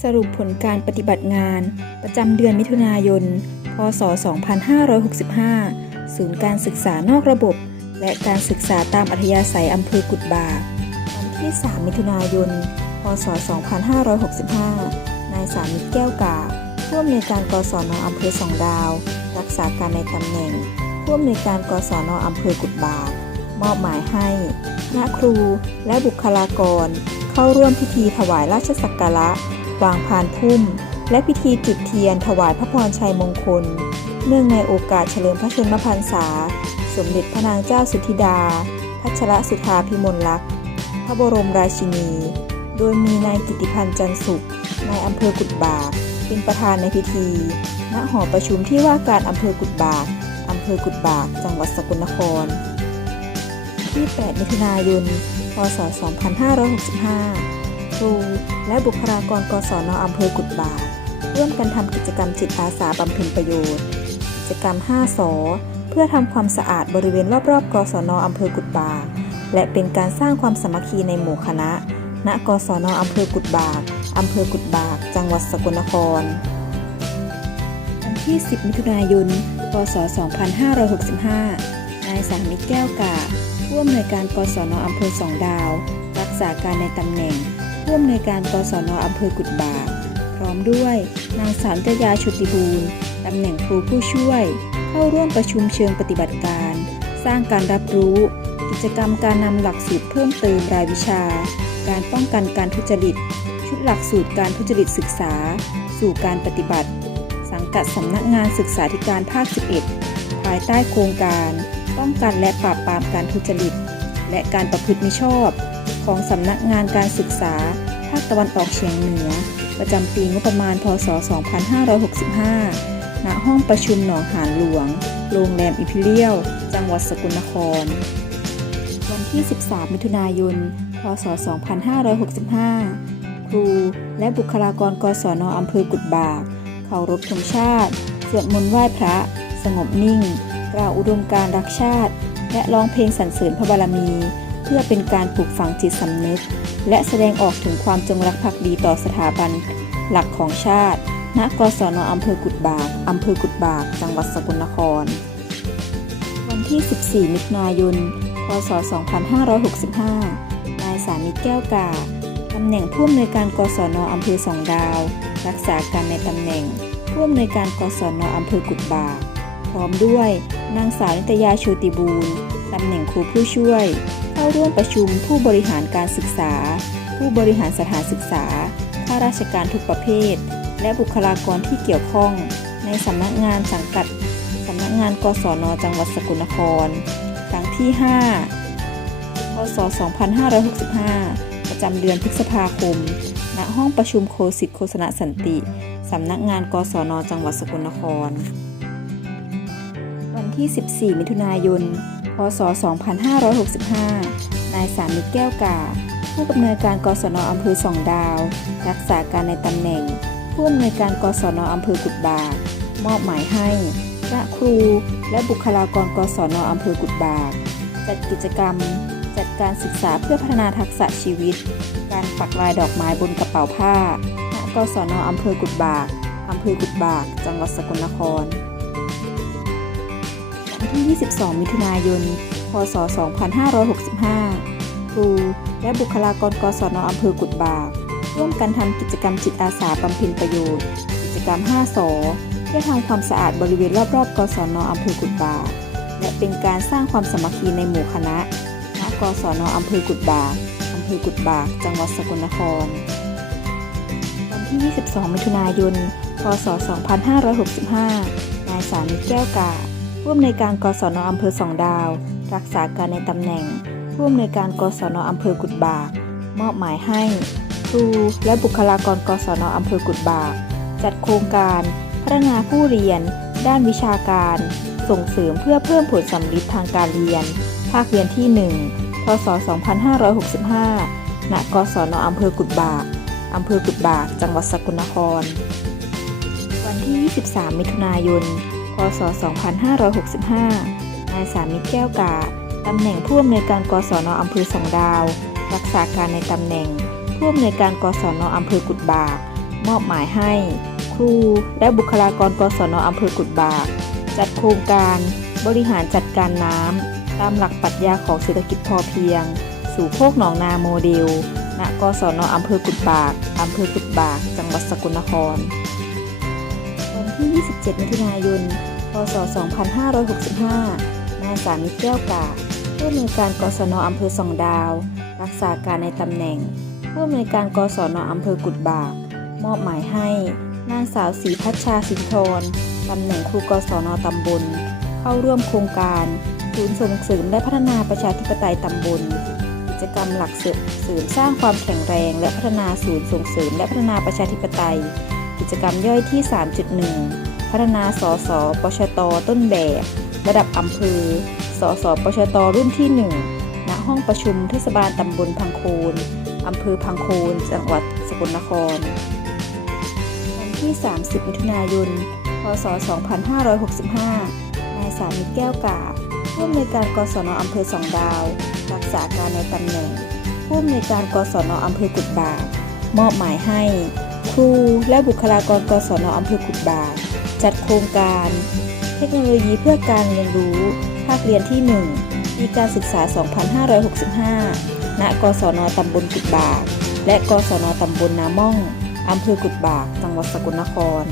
สรุปผลการปฏิบัติงาน ประจำเดือนมิถุนายน พศ 2565 ศูนย์การศึกษานอกระบบ และการศึกษาตามอัธยาศัยอำเภอกุดบาวันที่ 3 มิถุนายน พศ 2565 นายสามิตแก้วกาผู้อำนวยการกศนอำเภอสองดาว รักษาการในตำแหน่งผู้อำนวยการกศนอำเภอกุดบามอบหมายให้คณะครูและบุคลากร เข้าร่วมพิธีถวายราชสักการะ วางพานพุ่ม และพิธีจุดเทียนถวายพระพรชัยมงคล เนื่องในโอกาสเฉลิมพระชนมพรรษา สมเด็จพระนางเจ้าสุธิดา พัชรสุธาพิมลลักษณ์ พระบรมราชินี โดยมีนายกิติพันธ์จันทร์สุขนายอำเภอกุดบาก เป็นประธานในพิธี ณ หอประชุมที่ว่าการอำเภอกุดบาก อำเภอกุดบาก จังหวัดสกลนคร ที่ 8 มิถุนายน พศ 2565 ครู และบุคลากรกศนอำเภอกุดบากร่วมกันทำกิจกรรมจิตอาสาบำเพ็ญประโยชน์ กิจกรรม 5 ส เพื่อทำความสะอาดบริเวณรอบๆ กศนอำเภอกุดบากและเป็นการสร้างความสามัคคีในหมู่คณะ ณ กศนอำเภอกุดบากอำเภอกุดบาก จังหวัดสกลนคร วันที่ 10 มิถุนายน พศ 2565 นายสามิตรแก้วกาผู้อำนวยการกศนอำเภอสองดาว รักษาการในตำแหน่ง ผู้อำนวยการกศนอำเภอกุดบากพร้อมด้วยนางสาวนิตยาชุติบูรณ์ตำแหน่งครูผู้ช่วย เข้าร่วมประชุมเชิงปฏิบัติการ สร้างการรับรู้ กิจกรรมการนำหลักสูตรเพิ่มเติมรายวิชา การป้องกันการทุจริต ชุดหลักสูตรการทุจริตศึกษา สู่การปฏิบัติ สังกัดสำนักงานศึกษาธิการภาค 11 ภายใต้โครงการ ป้องกันและปราบปรามการทุจริต และการประพฤติมิชอบ ของสำนักงานการศึกษา ภาคตะวันออกเฉียงเหนือ ประจำปีงบประมาณ พศ 2565 ณ ห้องประชุมหนองหานหลวง โรงแรมอิมพีเรียล จังหวัดสกลนคร วันที่ 13 มิถุนายน พศ 2565 ครูและบุคลากรกศนอำเภอกุดบากเคารพธงชาติ สวดมนต์ไหว้พระ สงบนิ่ง กล่าวอุดมการรักชาติ และร้องเพลงสรรเสริญพระบารมี พื่อเป็นการปลูกฝังจิตสำนึก และแสดงออกถึงความจงรักภักดีต่อสถาบัน หลักของชาติ ณ กศนอำเภอกุดบากอำเภอกุดบาก จังหวัดสกลนคร วันที่ 14 มิถุนายน พศ 2565 นายสามิตรแก้วกาตำแหน่งผู้อำนวยการกศนอำเภอสองดาว รักษาการในตำแหน่งผู้อำนวยการกศนอำเภอกุดบาก พร้อมด้วยนางสาวนิตยาโชติบูร ตำแหน่งครูผู้ช่วย เข้าร่วมประชุมผู้บริหารการศึกษา ผู้บริหารสถานศึกษาข้าราชการทุกประเภท และบุคลากรที่เกี่ยวข้อง ในสำนักงานสังกัดสำนักงานกศนจังหวัดสกลนคร ครั้งที่ 5 พศ 2565 ประจำเดือนพฤษภาคม ณ ห้องประชุมโคสิทธิ์โฆษณสันติ สำนักงานกศนจังหวัดสกลนคร วันที่ 14 มิถุนายน พศ 2565 นายสามิตแก้วกา ผู้อำนวยการกศนอำเภอสองดาว รักษาการในตำแหน่ง ผู้อำนวยการกศนอำเภอกุดบาก มอบหมายให้คณะครู และบุคลากรกศนอำเภอกุดบาก จัดกิจกรรม จัดการศึกษาเพื่อพัฒนาทักษะชีวิต การปักลายดอกไม้บนกระเป๋าผ้าณกศนอำเภอกุดบากอำเภอกุดบาก จังหวัดสกลนคร ที่ 22 มิถุนายน พศ 2565 ครู และบุคลากรกศนอำเภอกุดบาก ร่วมกันทำกิจกรรมจิตอาสาบำเพ็ญประโยชน์ กิจกรรม 5 สอเพื่อทำความสะอาดบริเวณรอบๆ กศนอำเภอกุดบาก และเป็นการสร้างความสามัคคีในหมู่คณะณกศนอำเภอกุดบากอำเภอกุดบาก จังหวัดสกลนคร วันที่ 22 มิถุนายน พศ 2565 นายสามิแก้วกา ผู้อำนวยการกศนอำเภอสองดาว รักษาการในตำแหน่ง ผู้อำนวยการกศนอำเภอกุดบาก มอบหมายให้ครูและบุคลากรกศนอำเภอกุดบาก จัดโครงการพัฒนาผู้เรียน ด้านวิชาการ ส่งเสริมเพื่อเพิ่มผลสำลิดทางการเรียน ภาคเรียนที่ 1 พศ 2565 ณ กศนอำเภอกุดบาก อำเภอกุดบาก จังหวัดสกลนคร วันที่ 23 มิถุนายน พศ 2565 นายสามิตรแก้วกาตำแหน่งผู้อำนวยการกศนอำเภอสองดาว รักษาการในตำแหน่ง ผู้อำนวยการกศนอำเภอกุดบาก มอบหมายให้ ครูและบุคลากรกศนอำเภอกุดบาก จัดโครงการบริหารจัดการน้ำตามหลักปรัชญาของเศรษฐกิจพอเพียง สู่โคกหนองนาโมเดล ณ กศนอำเภอกุดบากอำเภอกุดบาก จังหวัดสกลนคร ที่ 27 มิถุนายน พศ 2565 นายสามิตรแก้วกาผู้อำนวยการกศนอำเภอสองดาว รักษาการในตำแหน่ง ผู้อำนวยการกศนอำเภอกุดบาก มอบหมายให้นางสาวศรีพัชชาสินทรตำแหน่งครูกศนตำบล เข้าร่วมโครงการศูนย์ส่งเสริมและพัฒนาประชาธิปไตยตำบล กิจกรรมหลักเสริมสร้างความแข็งแรง และพัฒนาศูนย์ส่งเสริมและพัฒนาประชาธิปไตย กิจกรรมย่อยที่ 3.1 พัฒนาสสปชต ต้นแบบ ระดับอำเภอ สสปชต รุ่นที่ 1 ณ ห้องประชุมเทศบาลตำบลพังโคนอำเภอพังโคนจังหวัดสกลนคร วันที่ 30 มิถุนายน พศ 2565 นายสามิตแก้วกาบผู้อำนวยการกศนอำเภอสองดาว รักษาการในตำแหน่งผู้อำนวยการกศนอำเภอกุดบากมอบหมายให้ ครูและบุคลากรกศนอำเภอขุดบากจัดโครงการ เทคโนโลยีเพื่อการเรียนรู้ ภาคเรียนที่ 1 ปีการศึกษา 2565 ณ กศนตำบลกุดบาก และกศนตำบลนาม่อง อำเภอกุดบาก จังหวัดสกลนคร